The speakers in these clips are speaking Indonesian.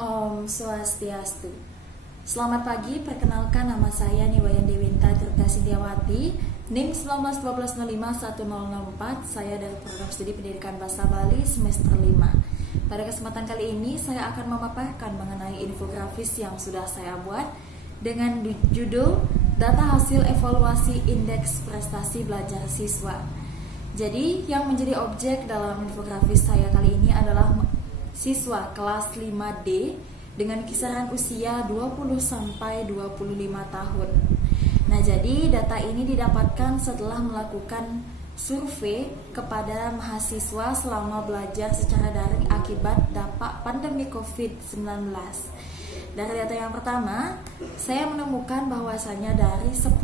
Om Swastiastu. Selamat pagi, perkenalkan nama saya Niwayan Dewinta Tirta Sintiawati, NIM 1912051004. Saya dari Program Studi Pendidikan Bahasa Bali semester 5. Pada kesempatan kali ini saya akan memaparkan mengenai infografis yang sudah saya buat dengan judul Data Hasil Evaluasi Indeks Prestasi Belajar Siswa. Jadi yang menjadi objek dalam infografis saya kali ini adalah siswa kelas 5D dengan kisaran usia 20 sampai 25 tahun. Nah, jadi data ini didapatkan setelah melakukan survei kepada mahasiswa selama belajar secara daring akibat dampak pandemi COVID-19. Dari data yang pertama, saya menemukan bahwasanya dari 10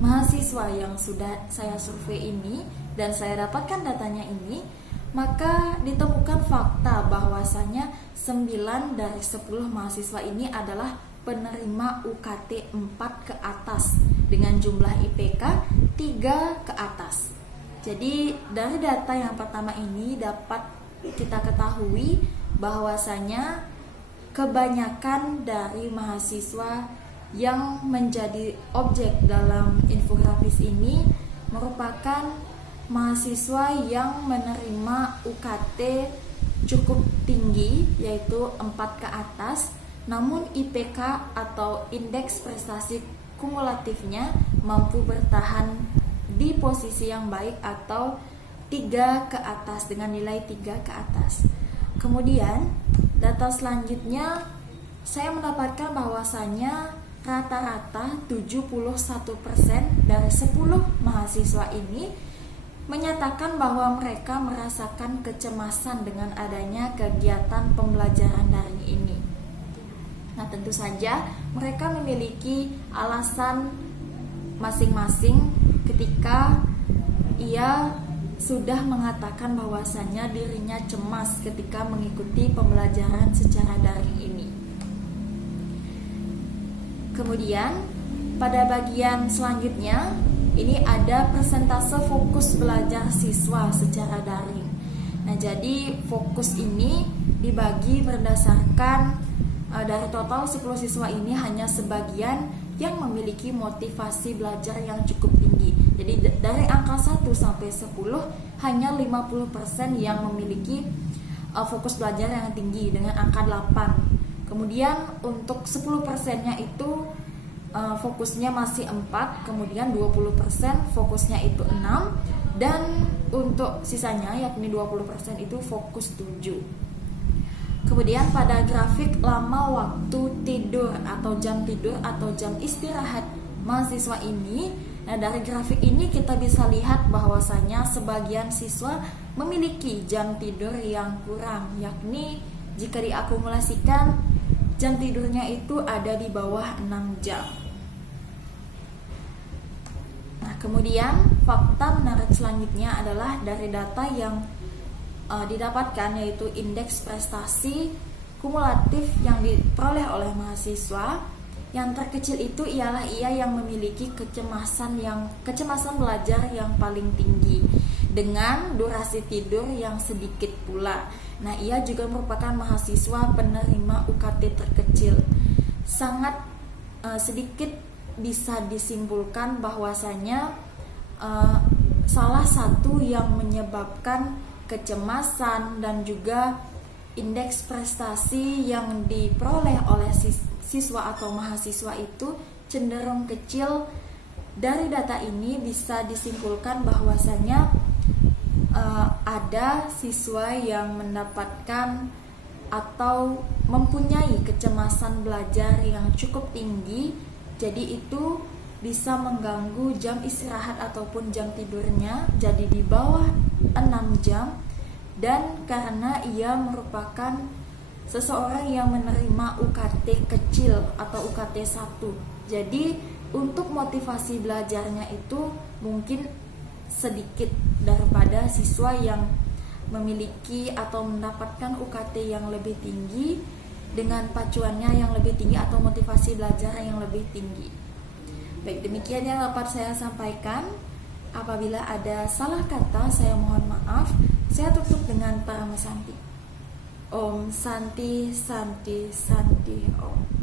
mahasiswa yang sudah saya survei ini dan saya dapatkan datanya ini, maka ditemukan fakta bahwasanya 9 dari 10 mahasiswa ini adalah penerima UKT 4 ke atas dengan jumlah IPK 3 ke atas. Jadi dari data yang pertama ini dapat kita ketahui bahwasanya kebanyakan dari mahasiswa yang menjadi objek dalam infografis ini merupakan mahasiswa yang menerima UKT cukup tinggi, yaitu 4 ke atas, namun IPK atau indeks prestasi kumulatifnya mampu bertahan di posisi yang baik atau 3 ke atas dengan nilai 3 ke atas. Kemudian data selanjutnya saya mendapatkan bahwasanya rata-rata 71% dari 10 mahasiswa ini menyatakan bahwa mereka merasakan kecemasan dengan adanya kegiatan pembelajaran daring ini. Nah, tentu saja mereka memiliki alasan masing-masing ketika ia sudah mengatakan bahwasannya dirinya cemas ketika mengikuti pembelajaran secara daring ini. Kemudian pada bagian selanjutnya ini ada persentase fokus belajar siswa secara daring. Nah, jadi fokus ini dibagi berdasarkan dari total 10 siswa ini hanya sebagian yang memiliki motivasi belajar yang cukup tinggi. Jadi dari angka 1 sampai 10 hanya 50% yang memiliki fokus belajar yang tinggi dengan angka 8. Kemudian untuk 10%-nya itu fokusnya masih 4, kemudian 20% fokusnya itu 6, dan untuk sisanya yakni 20% itu fokus 7. Kemudian pada grafik lama waktu tidur atau jam istirahat mahasiswa ini, nah dari grafik ini kita bisa lihat bahwasanya sebagian siswa memiliki jam tidur yang kurang, yakni jika diakumulasikan jam tidurnya itu ada di bawah 6 jam. Kemudian fakta menarik selanjutnya adalah dari data yang didapatkan, yaitu indeks prestasi kumulatif yang diperoleh oleh mahasiswa. Yang terkecil itu ialah ia yang memiliki kecemasan belajar yang paling tinggi dengan durasi tidur yang sedikit pula. Nah, ia juga merupakan mahasiswa penerima UKT terkecil. Sangat sedikit bisa disimpulkan bahwasanya salah satu yang menyebabkan kecemasan dan juga indeks prestasi yang diperoleh oleh siswa atau mahasiswa itu cenderung kecil. Dari data ini bisa disimpulkan bahwasanya ada siswa yang mendapatkan atau mempunyai kecemasan belajar yang cukup tinggi. Jadi itu bisa mengganggu jam istirahat ataupun jam tidurnya jadi di bawah 6 jam, dan karena ia merupakan seseorang yang menerima UKT kecil atau UKT 1. Jadi untuk motivasi belajarnya itu mungkin sedikit daripada siswa yang memiliki atau mendapatkan UKT yang lebih tinggi dengan pacuannya yang lebih tinggi atau motivasi belajar yang lebih tinggi. Baik, demikian yang dapat saya sampaikan. Apabila ada salah kata, saya mohon maaf. Saya tutup dengan Paramasanti. Om Santi Santi Santi Om.